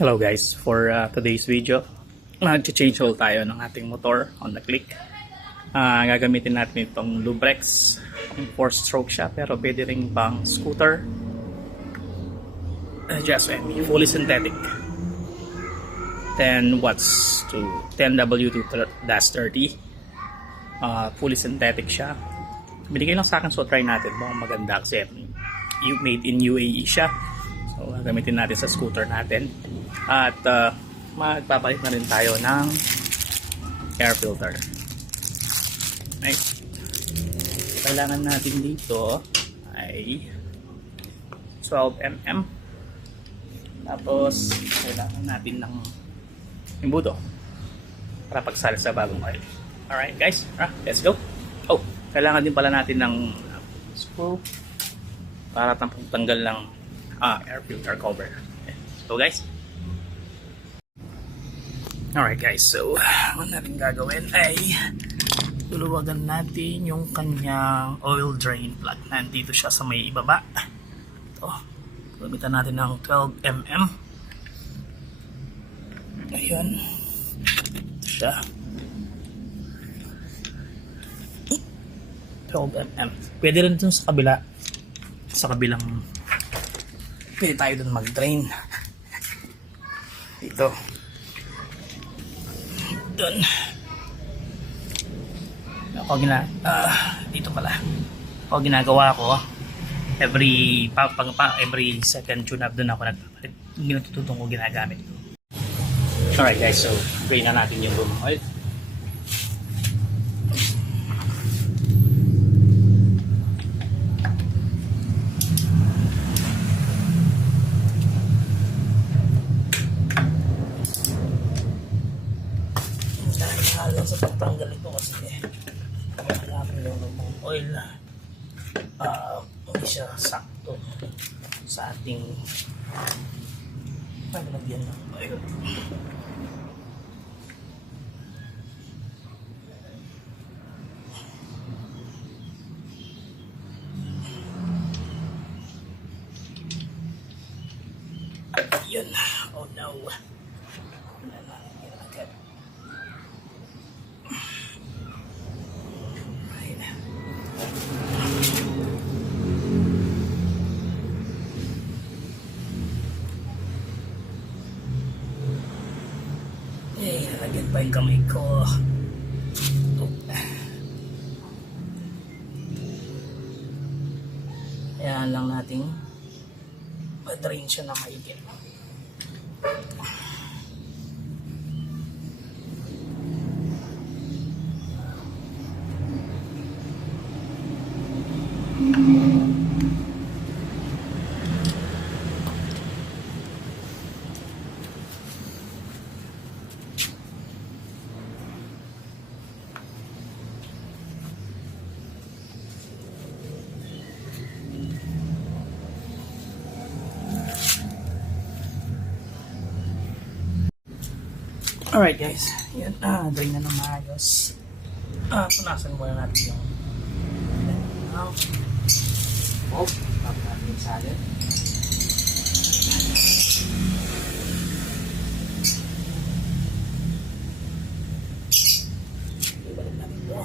Hello guys, for today's video, mag-change oil tayo ng ating motor on the click. Gagamitin natin itong Lubrex, 4-stroke siya pero pwede rin pang scooter. Just fully synthetic. 10 watts to 10W2-30. Fully synthetic siya. Binigay lang sa akin, so try natin. Mukhang maganda kasi made in UAE siya. So gagamitin natin sa scooter natin. At magpapalit na rin tayo ng air filter. Okay. Kailangan natin dito ay 12mm. Tapos kailangan natin ng imbudo para pagsali sa bagong oil. Alright guys, let's go. Oh, kailangan din pala natin ng screw para tanggal ng air filter cover. Okay. So guys, alright guys, so ang natin gagawin ay luluwagan natin yung kanyang oil drain plug. Nandito siya sa may ibaba. Ito, gamitan natin ng 12mm. Ayan, ito siya, 12mm. Pwede rin dun sa kabila, sa kabilang pwede tayo dun mag drain dito, dun ako dito pala ako ginagawa ko every second tune up, dun ako nagpapalit. Ginatututong ko, ginagamit ko. Alright guys, so drain na natin yung boom oil. Halo sa pagtanggal ito kasi marami yung lumang oil, hindi siya sakto sa ating paglagyan ng oil. Yun, oh no, nalagyan pa yung kamay ko. Ayan lang natin ma-drain siya na maigit. Alright guys, yan, drain na ng maayos. Punasan muna natin yung tapos natin yung salad. Ibalik natin ito.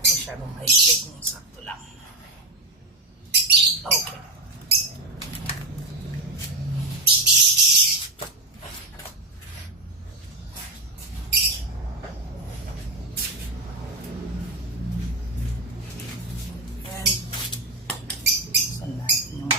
Masyadong high-tech, yung sakto lang. Okay. And saan natin yung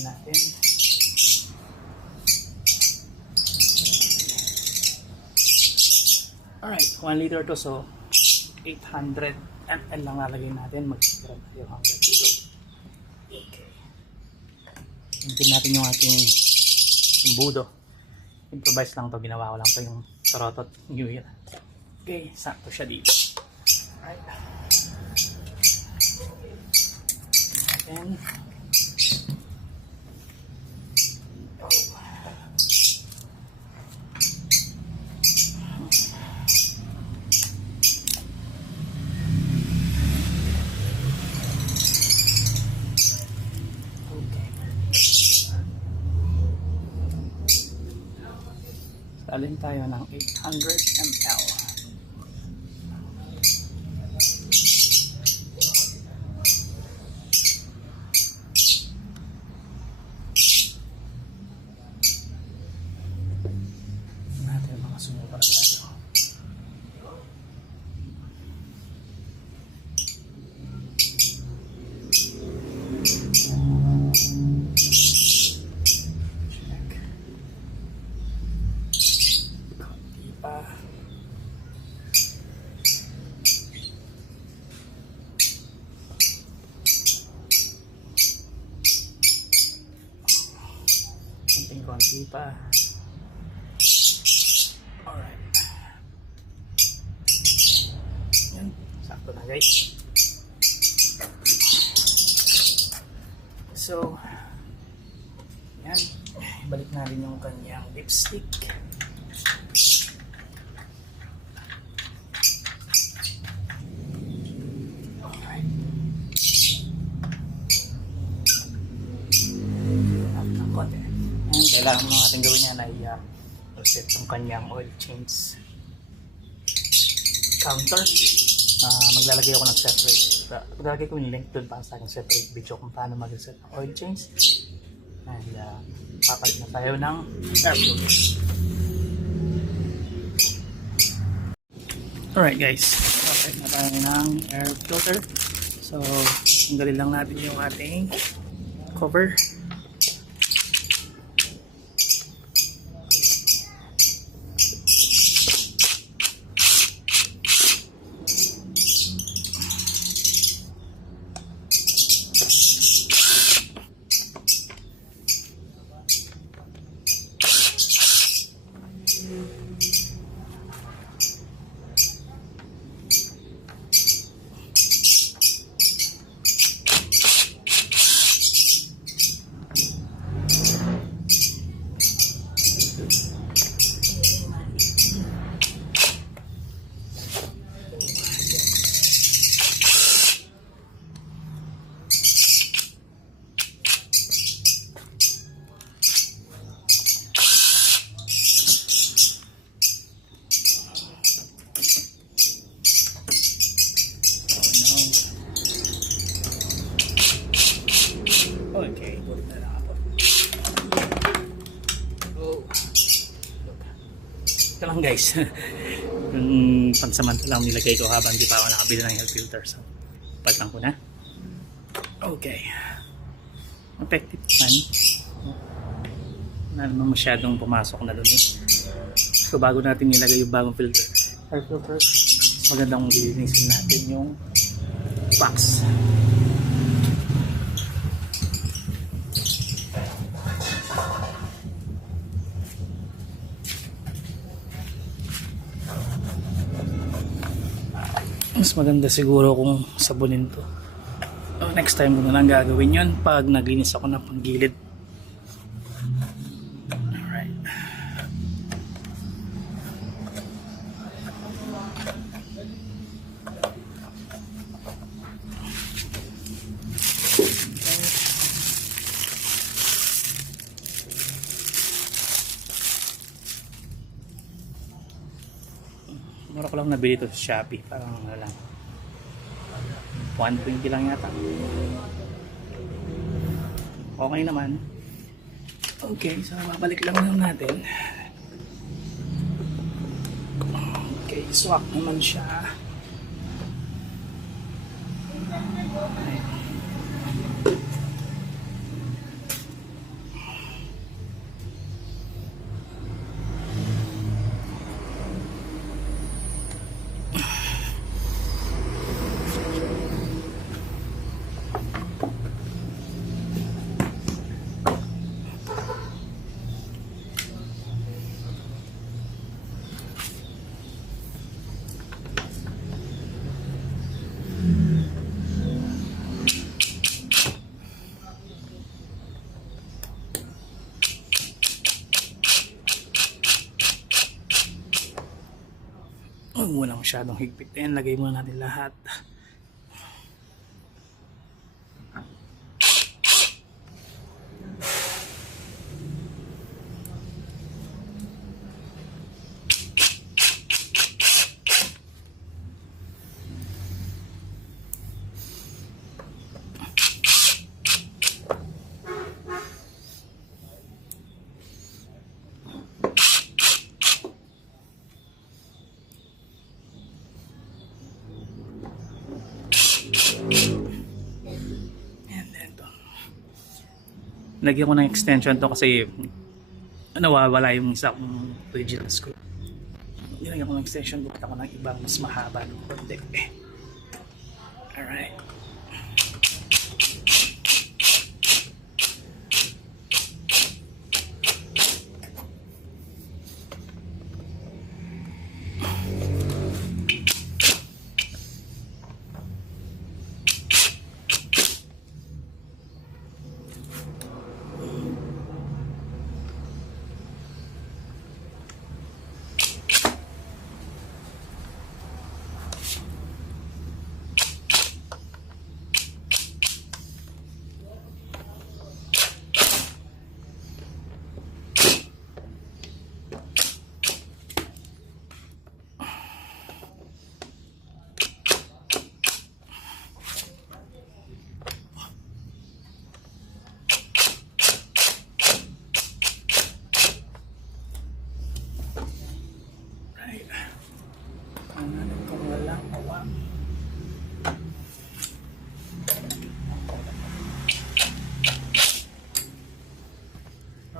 natin. Alright, 1 liter to, so 800 ml lang lalagay natin. Mag-spread tayo hanggang dito. Okay. Hintin natin yung ating embudo. Improvise lang to, ginawa ko lang to yung tarotot New Year. Okay, sakto siya dito. Alright. And alin tayo ng 800 ml. Natin mga sumupa tayo. Pa. Konting-konti pa. Alright. Yan. Sakto na guys. So, yan. Balik natin yung kanyang lipstick. Kailangan mo natin gawin yan ay reset yung kanyang oil change counter. Maglalagay ako ng separate. Maglalagay ko yung link doon para sa aking separate video kung paano mag-reset ng oil change. And papalit na tayo ng air filter. Alright guys, papalit na tayo ng air filter. So, tanggalin lang natin yung ating cover. Okay, bulit na lang ako. Oh. Ito lang guys. Yung pansamantalang nilagay ko habang di pa ako nakabili ng air filter. So, paglang ko na. Okay. Effective man. Wala naman masyadong pumasok na dun eh. So, bago natin nilagay yung bagong filter, air filter, magandang lilinisin natin yung box. Mas maganda siguro kung sabunin to. Next time ko na lang gagawin yun pag naglinis ako ng panggilid. Alright. Mura ko lang nabili ito sa Shopee. Parang ano lang, 120 lang yata. Okay naman. Okay, so babalik lang natin. Okay, swak naman siya. masyadong higpit. Ayan, lagay muna natin lahat. Lagyan ko ng extension to kasi nawawala yung isa kong original screw. Nilagyan ko ng extension, bukit ako ng ibang mas mahaba ng konti. Alright.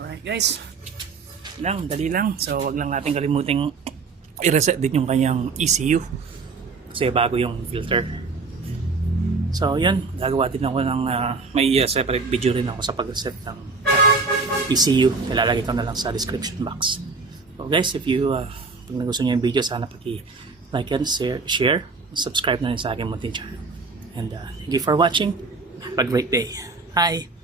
Alright guys, dali lang. So wag lang natin kalimuting i-reset din yung kanyang ECU kasi bago yung filter. So yan, gagawa din ako ng may separate video rin ako sa pag-reset ng ECU. Ilalagay ko na lang sa description box. So guys, if you pag nagustuhan nyo yung video, sana paki-like and share, subscribe na rin sa aking munting channel. And thank you for watching. Have a great day. Bye!